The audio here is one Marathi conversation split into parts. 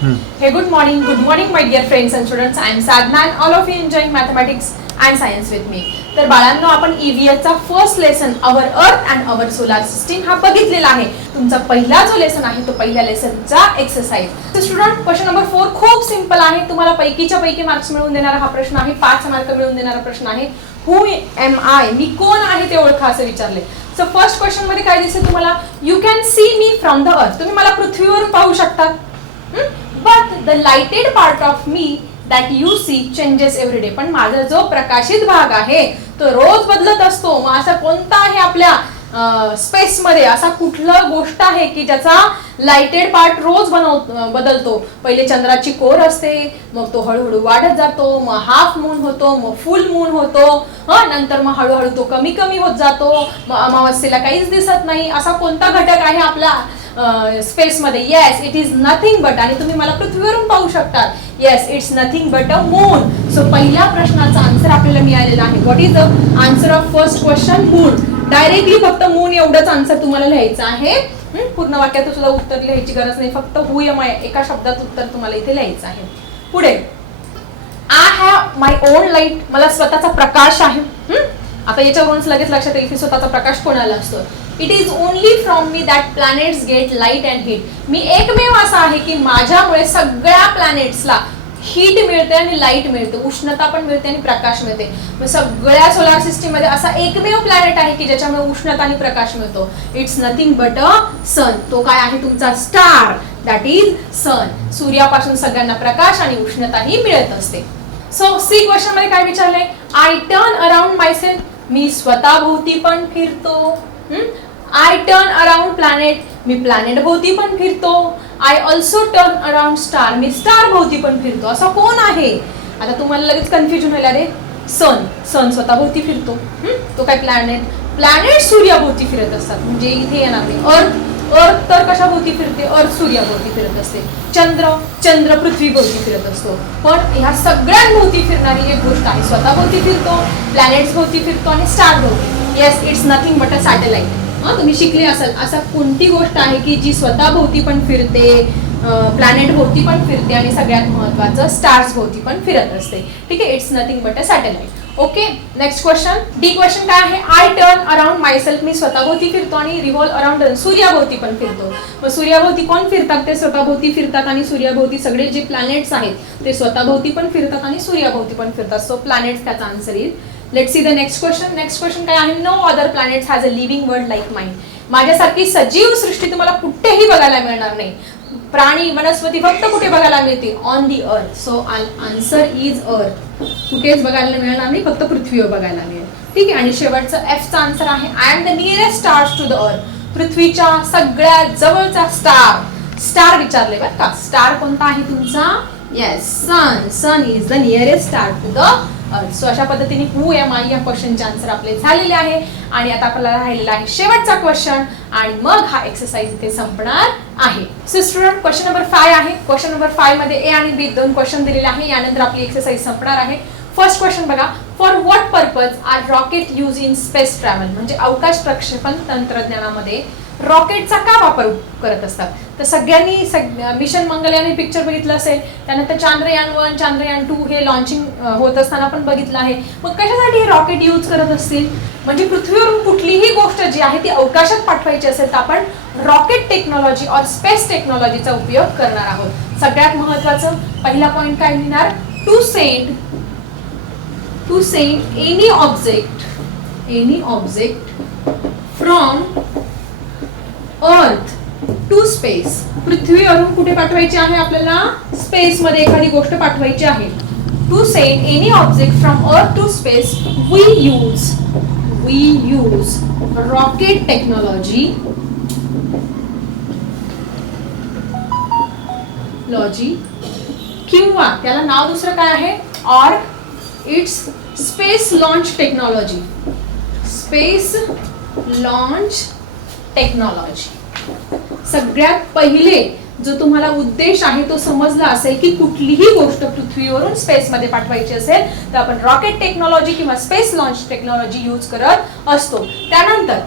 Hey, good morning. Good morning, my dear friends and students. I am Sadhna and all of you enjoying mathematics and science with me. तर बाळांनो आपण ईव्हीएसचा first lesson our earth and our solar system हा बघितलेला आहे. तुमचा पहिला जो लेसन आहे तो पहिल्या लेसनचा exercise student question number four खूप सिंपल आहे. तुम्हाला पैकीच्या पैकी मार्क्स मिळवून देणारा हा प्रश्न आहे. पाच मार्क मिळवून देणारा प्रश्न आहे. हु एम आय मी कोण आहे ते ओळखा असं विचारले. सो फर्स्ट क्वेश्चनमध्ये काय दिसेल तुम्हाला? You can see me from the earth तुम्ही मला पृथ्वीवरून पाहू शकतात but the lighted part of me that you see changes every day पण माझा जो प्रकाशित भाग आहे तो रोज बदलत असतो. मग असा कोणता आहे आपल्या स्पेसमध्ये असा कुठलं गोष्ट आहे की ज्याचा लाइटेड पार्ट रोज बनव बदलतो? पहिले चंद्राची कोर असते मग तो हळूहळू वाढत जातो मग हाफ मून होतो मग फुल मून होतो हं नंतर मग हळूहळू तो कमी कमी होत जातो मग अमावस्येला काहीच दिसत नाही. असा कोणता घटक आहे आपला स्पेसमध्ये yes it is nothing but आणि तुम्ही मला पृथ्वीवरून पाहू शकतात yes it's nothing but a moon so पहिल्या प्रश्नाचा आन्सर आपल्याला मिळालेला आहे. What is the answer of first question moon directly फक्त मून एवढंच आन्सर तुम्हाला लिहायचं आहे. पूर्ण वाक्यात सुद्धा उत्तर लिहायची गरज नाही. फक्त हु एम आय एका शब्दात उत्तर तुम्हाला इथे लिहायचं आहे. पुढे. I have my own light मला स्वतःचा प्रकाश आहे. आता याच्यावरूनच लगेच लक्षात येईल की स्वतःचा प्रकाश कोणाला असतो. It is only from me that planets get light and heat मी एकमेव असा आहे की माझ्यामुळे सगळ्या प्लॅनेट्सला हीट मिळते आणि लाइट मिळते. उष्णता पण मिळते आणि प्रकाश मिळते. मग सगळ्या सोलार सिस्टीममध्ये असा एकमेव प्लॅनेट आहे की ज्याच्यामुळे उष्णता आणि प्रकाश मिळतो. It's nothing but a sun तो काय आहे? तुमचा स्टार दॅट इज सन सूर्यापासून सगळ्यांना प्रकाश आणि उष्णताही मिळत असते. सो सी क्वेश्चनमध्ये काय विचारलंय? I turn around my self मी स्वतःभोवती पण फिरतो. आय टर्न अराउंड प्लॅनेट मी प्लॅनेट भोवती पण फिरतो. I also turn around star me star भोवती पण फिरतो. असा कोण आहे? आता तुम्हाला लगेच कन्फ्युजन व्हायला रे सन सन स्वतःभोवती फिरतो. तो काय प्लॅनेट प्लॅनेट सूर्याभोवती फिरत असतात. म्हणजे इथे येणार नाही. अर्थ अर्थ तर कशाभोवती फिरते? अर्थ सूर्याभोवती फिरत असते. चंद्र चंद्र पृथ्वीभोवती फिरत असतो. पण ह्या सगळ्यांभोवती फिरणारी एक गोष्ट आहे. स्वतःभोवती फिरतो प्लॅनेट्स भोवती फिरतो आणि स्टार भोवती yes it's nothing but a satellite हां तुम्ही शिकले असाल. असा कोणती गोष्ट आहे की जी स्वतःभोवती पण फिरते प्लॅनेट भोवती पण फिरते आणि सगळ्यात महत्त्वाचं स्टार्स भोवती पण फिरत असते. ठीक आहे? It's nothing but a satellite okay next question D question काय आहे? आय टर्न अराउंड मायसेल्फ मी स्वतःभोवती फिरतो आणि रिव्हॉल्व अराउंड सूर्याभोवती पण फिरतो. मग सूर्याभोवती कोण फिरतात? ते स्वतःभोवती फिरतात आणि सूर्याभोवती सगळे जे प्लॅनेट्स आहेत ते स्वतःभोवती पण फिरतात आणि सूर्याभोवती पण फिरतात. सो प्लॅनेट्स त्याचा आन्सर येईल. Let see the next question next question काय आहे? No other planets has a living world like mine माझ्यासारखी सजीव सृष्टी तुम्हाला कुठेही बघायला मिळणार नाही. प्राणी वनस्पती फक्त कुठे बघायला मिळते? ऑन दी अर्थ सो आन्सर इज अर्थ कुठेच बघायला मिळणार नाही फक्त पृथ्वीवर बघायला मिळेल. ठीक आहे? आणि शेवटचं एफचा आन्सर आहे I am the nearest stars to the earth पृथ्वीच्या सगळ्यात जवळचा स्टार स्टार विचारले बरं का? स्टार कोणता आहे तुमचा? Yes sun sun is the nearest star to the earth so अशा पद्धतीने हु एम आय या क्वेश्चनचे आन्सर आपले झालेले आहे. आणि आता आपल्याला राहिलेला आहे शेवटचा क्वेश्चन आणि मग हा एक्सरसाइज इथे संपणार आहे. So student question number five आहे. क्वेश्चन नंबर फायमध्ये ए आणि बी दोन क्वेश्चन दिलेले आहे. यानंतर आपली एक्सरसाइज संपणार आहे. फर्स्ट क्वेश्चन बघा. For what purpose are rocket use in space travel म्हणजे अवकाश प्रक्षेपण तंत्रज्ञानामध्ये रॉकेटचा का वापर करत असतात? तर सगळ्यांनी सग मिशन मंगलयान पिक्चर बघितलं असेल. त्यानंतर चांद्रयान वन चांद्रयान टू हे लॉन्चिंग होत असताना पण बघितलं आहे. मग कशासाठी हे रॉकेट यूज करत असतील? म्हणजे पृथ्वीवरून कुठलीही गोष्ट जी आहे ती अवकाशात पाठवायची असेल तर आपण रॉकेट टेक्नॉलॉजी और स्पेस टेक्नॉलॉजीचा उपयोग करणार आहोत. सगळ्यात महत्वाचं पहिला पॉइंट काय लिहिणार? To send to send any object any object from earth to space पृथ्वीवरून कुठे पाठवायची आहे आपल्याला? स्पेसमध्ये एखादी गोष्ट पाठवायची आहे. To send any object from earth to space we use we use rocket technology logy किंवा त्याला नाव दुसरं काय आहे? Or it's space launch technology space launch technology सगळ्यात पहिले जो तुम्हाला उद्देश आहे तो समजला असेल की कुठलीही गोष्ट पृथ्वीवरून स्पेसमध्ये पाठवायची असेल तर आपण रॉकेट टेक्नॉलॉजी किंवा स्पेस लॉन्च टेक्नॉलॉजी यूज करत असतो. त्यानंतर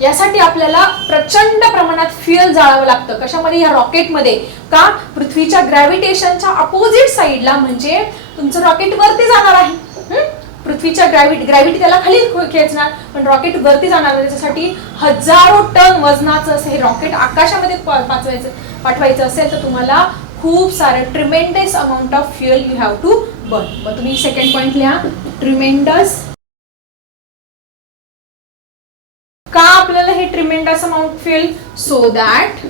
यासाठी आपल्याला प्रचंड प्रमाणात फ्युएल जाळावं लागतं. कशामध्ये? या रॉकेटमध्ये. का? पृथ्वीच्या ग्रॅव्हिटेशनच्या अपोजिट साईडला म्हणजे तुमचं रॉकेट वरती जाणार आहे. पृथ्वीच्या ग्रॅव्हिटी ग्रॅव्हिटी त्याला खाली खेचणार. पण रॉकेट वरती जाणार आहे. त्याच्यासाठी हजारो टन वजनाचं असं हे रॉकेट आकाशामध्ये पाचवायचं पाठवायचं पाठवायचं असेल तर तुम्हाला खूप सारं tremendous amount of fuel you have to burn मग तुम्ही सेकंड पॉईंट लिहा. ट्रिमेंडस हे tremendous amount fuel so that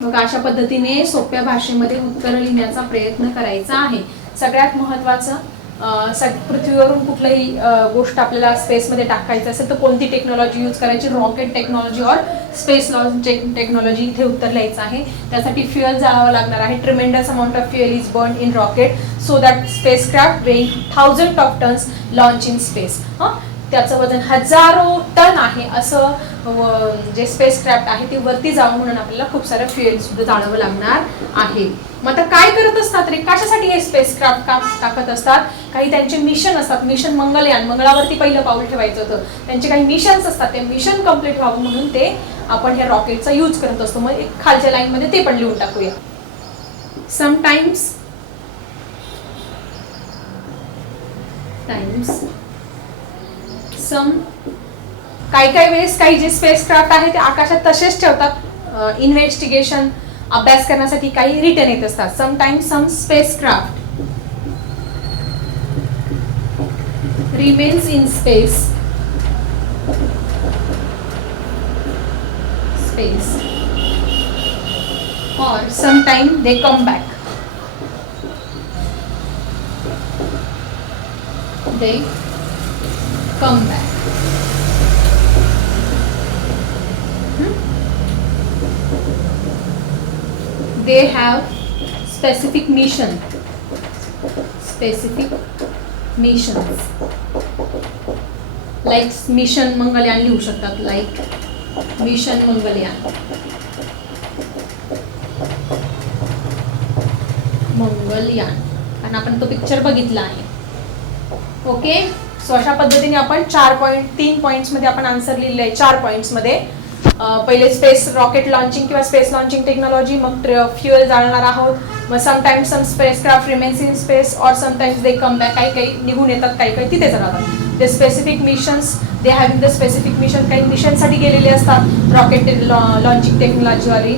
मग अशा पद्धतीने सोप्या भाषेमध्ये उत्तर लिहिण्याचा प्रयत्न करायचा आहे. सगळ्यात महत्वाचं पृथ्वीवरून कुठलंही गोष्ट आपल्याला स्पेसमध्ये टाकायचं असेल तर कोणती टेक्नॉलॉजी यूज करायची? रॉकेट टेक्नॉलॉजी और स्पेस लॉन्च टेक्नॉलॉजी इथे उत्तर लिहायचं आहे. त्यासाठी फ्युएल जाळावं लागणार आहे. Tremendous amount of fuel is burn in rocket so that space craft weigh thousand of tons launch in space त्याचं वजन हजारो टन आहे असं जे स्पेस क्राफ्ट आहे ते वरती जावं म्हणून आपल्याला खूप सारं फ्युएल सुद्धा जाळावं लागणार आहे. मग आता काय करत असतात रे? कशासाठी हे स्पेस क्राफ्ट काम टाकत असतात? काही त्यांचे मिशन असतात. मिशन मंगलयान मंगळावरती पहिलं पाऊल ठेवायचं होतं. त्यांचे काही मिशन्स असतात. ते मिशन कंप्लीट व्हावं म्हणून ते आपण ह्या रॉकेटचा यूज करत असतो. मग एक खालच्या लाईनमध्ये ते पण लिहून टाकूया. समटाईम्स टाइम्स सम काही काही वेळेस काही जे स्पेस क्राफ्ट आहे ते आकाशात तसेच ठेवतात. इन्व्हेस्टिगेशन अभ्यास करण्यासाठी काही रिटर्न येत असतात. Sometime some space craft remains in space space और sometime they come back they come back they have specific mission. Specific missions. Like mission Mangalyaan लिहू शकतात लाईक मिशन मंगलयान मंगलयान कारण आपण तो पिक्चर बघितला आहे. ओके सो अशा पद्धतीने आपण चार पॉईंट तीन पॉईंट्समध्ये आपण आन्सर लिहिले आहे चार पॉईंट्समध्ये पहिले स्पेस रॉकेट लॉन्चिंग किंवा स्पेस लॉन्चिंग टेक्नॉलॉजी मग फ्युएल जाणणार आहोत. मग sometimes some spacecraft remains in space और समटाइम्स दे कम बॅक काही काही निघून येतात काही काही तिथेच राहतात ते specific missions they having the specific mission काही मिशनसाठी गेलेले असतात. Rocket launching टेक्नॉलॉजीवाली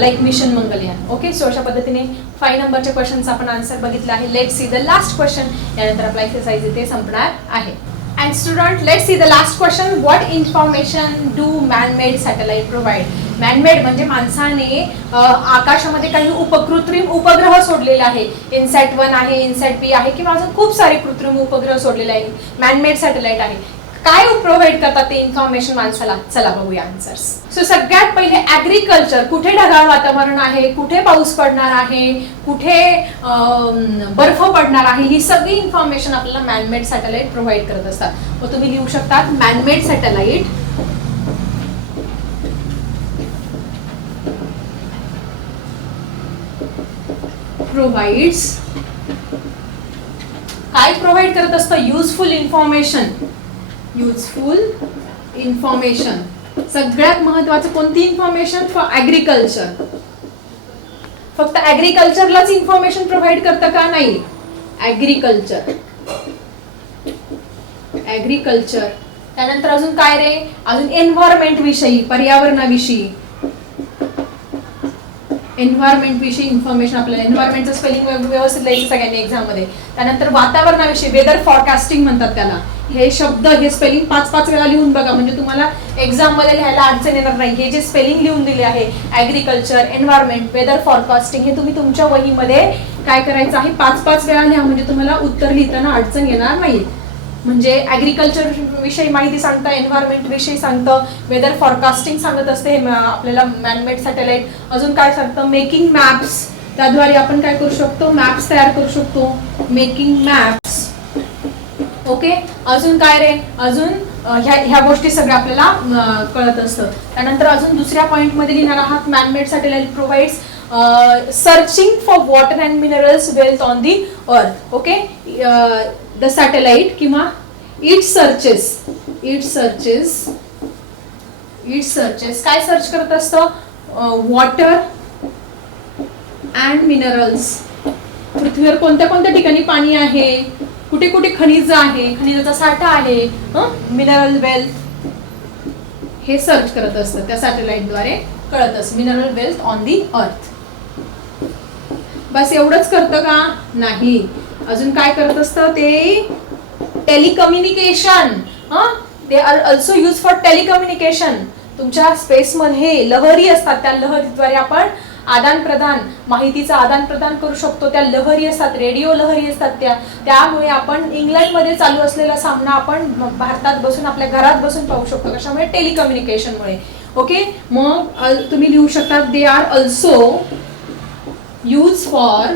like mission Mangalyaan. Okay so अशा पद्धतीने फाय नंबरच्या क्वेश्चनचा आपण आन्सर बघितला आहे. Let see the last question यानंतर आपला एक्सरसाइज इथे संपणार आहे. And student let see the last question what information do manmade satellite provide manmade म्हणजे माणसाने आकाशामध्ये काही उपकृत्रिम उपग्रह सोडलेले आहे. इन्सॅट वन आहे इन्सॅट बी आहे किंवा अजून खूप सारे कृत्रिम उपग्रह सोडलेले आहे मॅनमेड सॅटेलाइट आहे. काय प्रोव्हाइड करतात ते इन्फॉर्मेशन माणसाला? चला बघूया आन्सर्स सो सगळ्यात पहिले ऍग्रिकल्चर कुठे ढगाळ वातावरण आहे? कुठे पाऊस पडणार आहे? कुठे बर्फ पडणार आहे? ही सगळी इन्फॉर्मेशन आपल्याला मॅनमेड सॅटेलाइट प्रोव्हाइड करत असतात. मग तुम्ही लिहू शकतात मॅनमेड सॅटेलाइट प्रोव्हाइड्स काय प्रोव्हाइड करत असतं? युजफुल इन्फॉर्मेशन युजफुल इन्फॉर्मेशन सगळ्यात महत्वाचं कोणती इन्फॉर्मेशन फॉर ॲग्रिकल्चर फक्त ॲग्रिकल्चरलाच इन्फॉर्मेशन प्रोव्हाइड करतं का नाही? ॲग्रिकल्चर ॲग्रिकल्चर त्यानंतर अजून काय रे? अजून एन्व्हायरमेंट विषयी पर्यावरणाविषयी. एन्व्हायरमेंट विषयी इन्फॉर्मेशन आपल्याला एन्व्हायरमेंटचं स्पेलिंग व्यवस्थित लिहायचं सगळ्यांनी एक्झाममध्ये त्यानंतर वातावरणाविषयी वेदर फॉरकास्टिंग म्हणतात त्याला. हे शब्द हे स्पेलिंग पाच पाच वेळा लिहून बघा. म्हणजे तुम्हाला एक्झाममध्ये लिहायला अडचण येणार नाही. हे जे स्पेलिंग लिहून दिले आहे ॲग्रिकल्चर एन्व्हायरमेंट वेदर फॉरकास्टिंग हे तुम्ही तुमच्या वहीमध्ये काय करायचं आहे? पाच पाच वेळा लिहा. म्हणजे तुम्हाला उत्तर लिहिताना अडचण येणार नाही. म्हणजे ॲग्रिकल्चर विषयी माहिती सांगतं एन्व्हायरमेंट विषयी सांगतं वेदर फॉरकास्टिंग सांगत असते. हे आपल्याला मॅनमेड सॅटेलाइट अजून काय सांगतं? मेकिंग मॅप्स त्याद्वारे आपण काय करू शकतो? मॅप्स तयार करू शकतो. Making maps okay? अजून काय रे? अजून ह्या ह्या गोष्टी सगळ्या आपल्याला कळत असतं. त्यानंतर अजून दुसऱ्या पॉईंटमध्ये लिहिणार आहात manmade satellite provides searching for water and minerals wealth on the earth okay? The satellite किंवा it searches it searches it searches काय सर्च करत असतं? वॉटर अँड मिनरल्स पृथ्वीवर कोणत्या कोणत्या ठिकाणी पाणी आहे? कुठे कुठे खनिज आहे खनिजाचा साठा आहे मिनरल वेल्थ हे सर्च करत असतं त्या सॅटेलाइटद्वारे कळत असतं. मिनरल वेल्थ ऑन दी अर्थ बस एवढंच करतं का? नाही. अजून काय करत असतं? ते telecommunication they are also use for telecommunication तुमच्या स्पेसमध्ये लहरी असतात त्या लहरीद्वारे आपण आदान प्रदान माहितीचं आदान प्रदान करू शकतो. त्या लहरी असतात रेडिओ लहरी असतात त्या. त्यामुळे आपण इंग्लंडमध्ये चालू असलेला सामना आपण भारतात बसून आपल्या घरात बसून पाहू शकतो. कशामुळे? टेलिकम्युनिकेशनमुळे. ओके? मग तुम्ही लिहू शकता they are also use for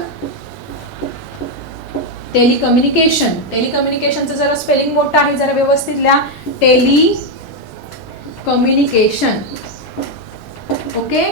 telecommunication. टेलिकम्युनिकेशनचं जरा स्पेलिंग मोठं आहे जरा व्यवस्थित लिहा. Tele communication okay?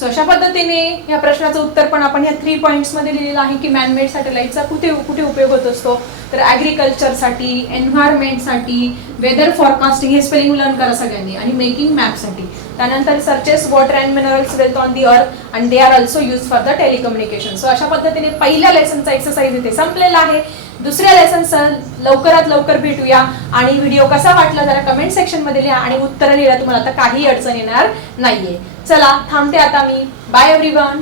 सो अशा पद्धतीने या प्रश्नाचं उत्तर पण आपण या थ्री पॉईंट्समध्ये लिहिलेलं आहे की मॅनमेड सॅटेलाईटचा कुठे कुठे उपयोग होत असतो? तर ॲग्रिकल्चरसाठी एन्व्हायरमेंटसाठी वेदर फॉरकास्टिंग हे स्पेलिंग लर्न करा सगळ्यांनी आणि मेकिंग मॅपसाठी त्यानंतर searches water and minerals wealth on the earth and they are also use for the telecommunication so अशा पद्धतीने पहिल्या लेसनचा एक्सरसाइज इथे संपलेला आहे. दुसऱ्या लेसनचा लवकरात लवकर भेटूया आणि व्हिडिओ कसा वाटला जरा कमेंट सेक्शनमध्ये लिहा आणि उत्तरं लिहिला तुम्हाला आता काही अडचण येणार नाहीये. चला थांबते आता मी. Bye everyone